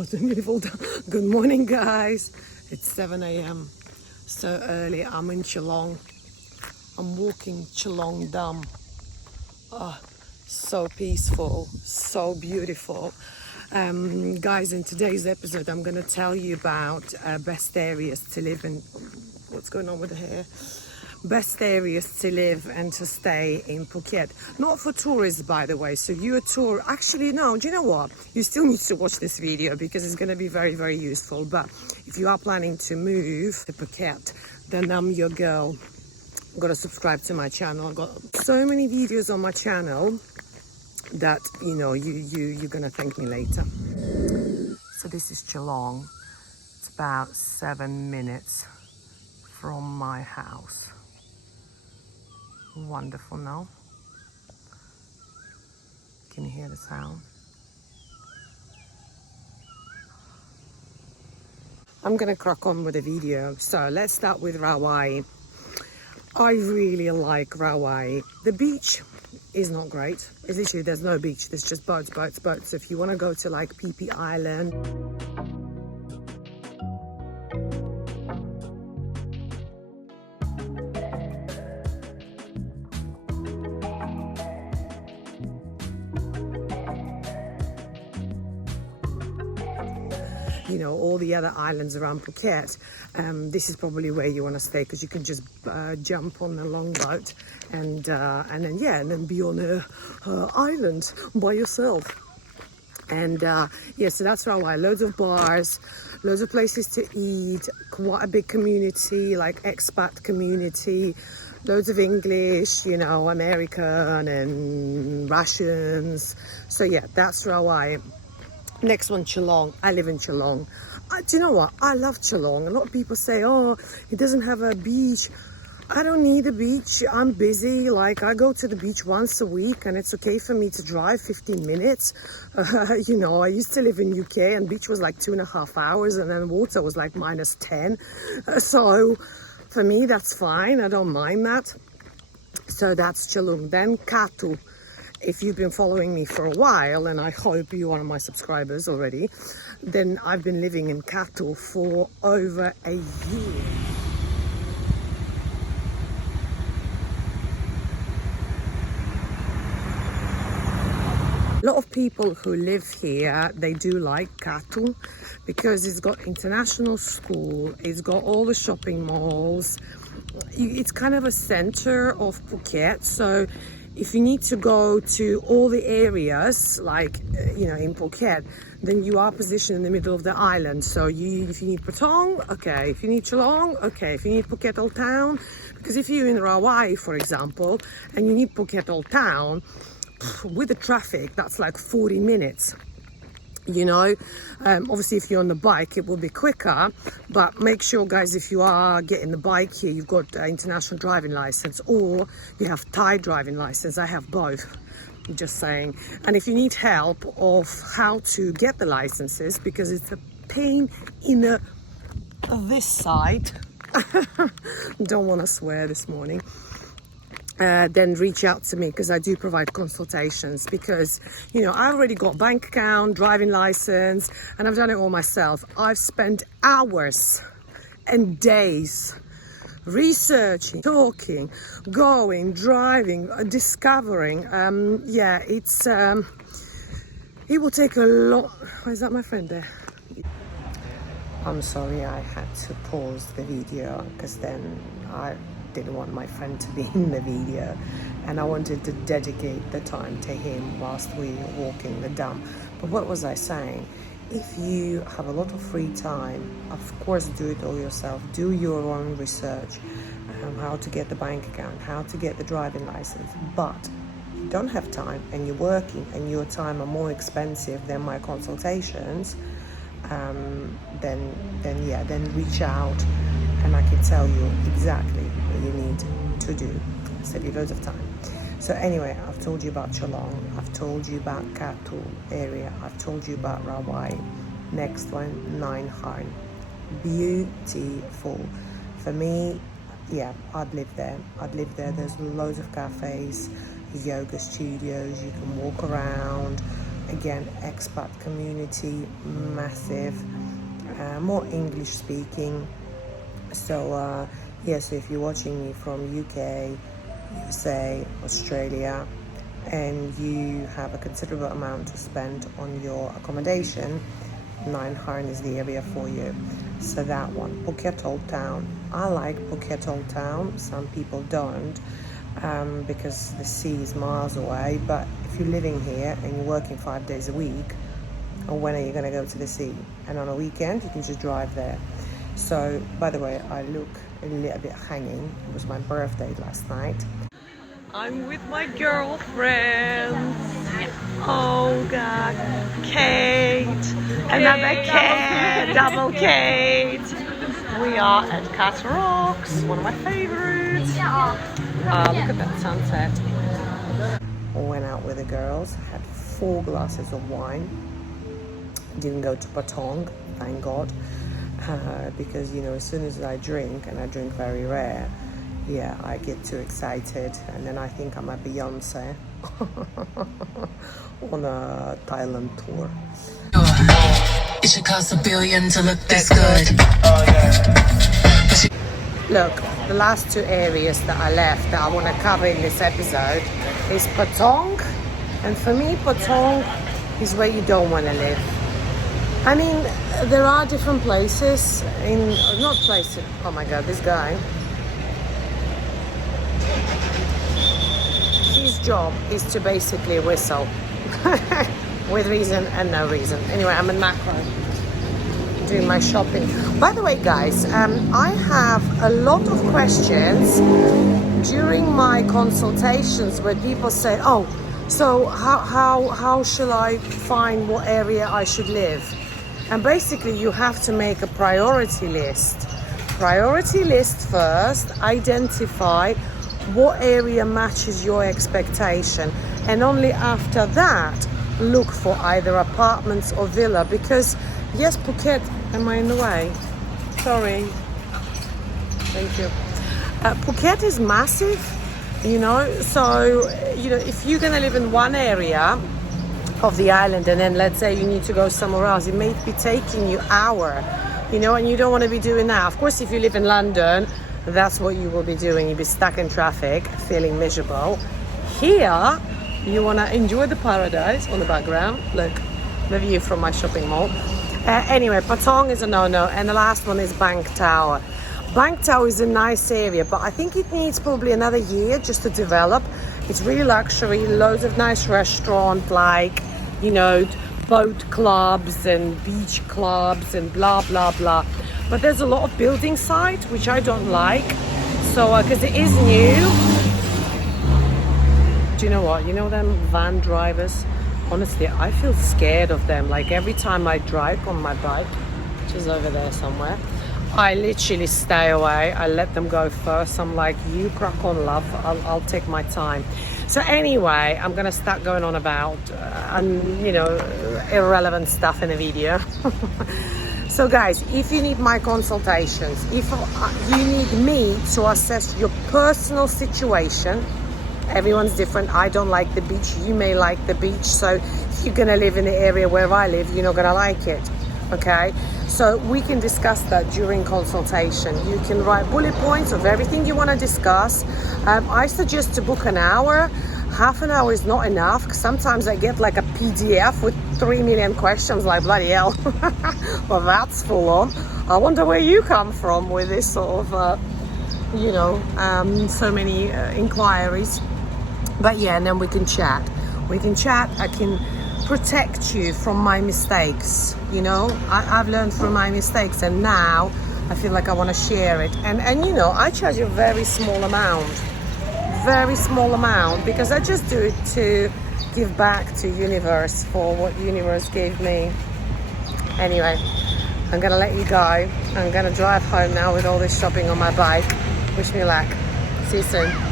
Old Town. Good morning, guys. It's 7 a.m. So early. I'm in Chalong. I'm walking Chalong Dam. Oh, so peaceful, so beautiful. Guys, in today's episode, I'm going to tell you about best areas to live in. What's going on with the hair? Best areas to live and to stay in Phuket. Not for tourists, by the way. So you're a tour. Actually, no. Do you know what? You still need to watch this video because it's going to be very, very useful. But if you are planning to move to Phuket, then I'm your girl. Got to subscribe to my channel. I've got so many videos on my channel that you're gonna thank me later. So this is Chalong. It's about 7 minutes from my house. Wonderful, no? Can you hear the sound? I'm gonna crack on with the video. So let's start with Rawai. I really like Rawai. The beach is not great. It's literally, there's no beach. There's just boats. So if you want to go to like Phi Phi Island, all the other islands around Phuket, this is probably where you want to stay because you can just jump on a long boat and then be on a island by yourself. And so that's Rawai. Loads of bars, loads of places to eat, quite a big community, like expat community, loads of English, American and Russians. So yeah, that's Rawai. Next one, Chalong. I live in Chalong. Do you know what? I love Chalong. A lot of people say, oh, it doesn't have a beach. I don't need a beach. I'm busy. Like, I go to the beach once a week and it's okay for me to drive 15 minutes. I used to live in UK and beach was like 2.5 hours and then water was like -10. So for me, that's fine. I don't mind that. So that's Chalong. Then Kathu. If you've been following me for a while, and I hope you're one of my subscribers already, then I've been living in Kathu for over a year. A lot of people who live here, they do like Kathu because it's got international school, it's got all the shopping malls, it's kind of a center of Phuket. So if you need to go to all the areas, like, in Phuket, then you are positioned in the middle of the island. So if you need Patong, okay. If you need Chalong, okay. If you need Phuket Old Town, because if you're in Rawai, for example, and you need Phuket Old Town, with the traffic, that's like 40 minutes. Obviously if you're on the bike it will be quicker, but make sure, guys, if you are getting the bike here, you've got international driving license or you have Thai driving license. I have both, I'm just saying. And if you need help of how to get the licenses, because it's a pain in this side don't want to swear this morning, then reach out to me because I do provide consultations because, I already got bank account, driving license, and I've done it all myself. I've spent hours and days researching, talking, going, driving, discovering. It will take a lot. Is that my friend there? I'm sorry, I had to pause the video because then I didn't want my friend to be in the video and I wanted to dedicate the time to him whilst we were walking the dam. But what was I saying? If you have a lot of free time, of course do it all yourself. Do your own research, how to get the bank account, how to get the driving license. But if you don't have time and you're working and your time are more expensive than my consultations, then reach out and I can tell you exactly what you need to do. Save you loads of time. So anyway, I've told you about Chalong, I've told you about Kathu area, I've told you about Rawai. Next one, Harn. Beautiful. For me, I'd live there. There's loads of cafes, yoga studios, you can walk around, again, expat community, massive, more English speaking. So so if you're watching me from UK, USA, Australia, and you have a considerable amount to spend on your accommodation, Harn is the area for you. So that one, Phuket Old Town. I like Phuket Old Town. Some people don't, because the sea is miles away. But if you're living here and you're working 5 days a week, when are you going to go to the sea? And on a weekend, you can just drive there. So, by the way, I look a little bit hanging. It was my birthday last night. I'm with my girlfriends. Oh God, Kate, another Kate, double Kate. We are at Kathu Rocks, one of my favorites. Look at that sunset. Went out with the girls, had 4 glasses of wine. Didn't go to Patong, thank God, because as soon as I drink, and I drink very rare, I get too excited, and then I think I'm a Beyonce on a Thailand tour. It should cost $1 billion to look this good. Look, the last 2 areas that I left that I want to cover in this episode is Patong, and for me, Patong is where you don't want to live. I mean, there are different places oh my God, this guy. His job is to basically whistle with reason and no reason. Anyway, I'm in Macro doing my shopping. By the way, guys, I have a lot of questions during my consultations where people say, oh, so how shall I find what area I should live? And basically you have to make a priority list. Priority list first, identify what area matches your expectation, and only after that look for either apartments or villa. Because yes, Phuket, am I in the way? Sorry. Thank you. Phuket is massive, so if you're gonna live in one area of the island and then let's say you need to go somewhere else, it may be taking you an hour, and you don't want to be doing that. Of course, if you live in London, that's what you will be doing. You'll be stuck in traffic, feeling miserable. Here, you want to enjoy the paradise on the background. Look, the view from my shopping mall. Anyway, Patong is a no-no, and the last one is Bank Tower. Bank Tower is a nice area, but I think it needs probably another year just to develop. It's really luxury, loads of nice restaurants, like, boat clubs and beach clubs and blah, blah, blah. But there's a lot of building site, which I don't like. So, because it is new. Do you know what? Them van drivers? Honestly, I feel scared of them. Like every time I drive on my bike, which is over there somewhere, I literally stay away. I let them go first. I'm like, you crack on, love. I'll take my time. So anyway, I'm going to start going on about, irrelevant stuff in the video. So guys, if you need my consultations, if you need me to assess your personal situation, everyone's different. I don't like the beach. You may like the beach. So if you're going to live in the area where I live, you're not going to like it. Okay? So we can discuss that during consultation. You can write bullet points of everything you want to discuss. I suggest to book an hour. Half an hour is not enough, because sometimes I get like a PDF with 3 million questions, like bloody hell. Well, that's full on. I wonder where you come from with this sort of, so many inquiries. But yeah, and then we can chat. I can protect you from my mistakes. I've learned from my mistakes, and now I feel like I want to share it. And I charge a very small amount, because I just do it to give back to universe for what universe gave me. Anyway, I'm gonna let you go. I'm gonna drive home now with all this shopping on my bike. Wish me luck. See you soon.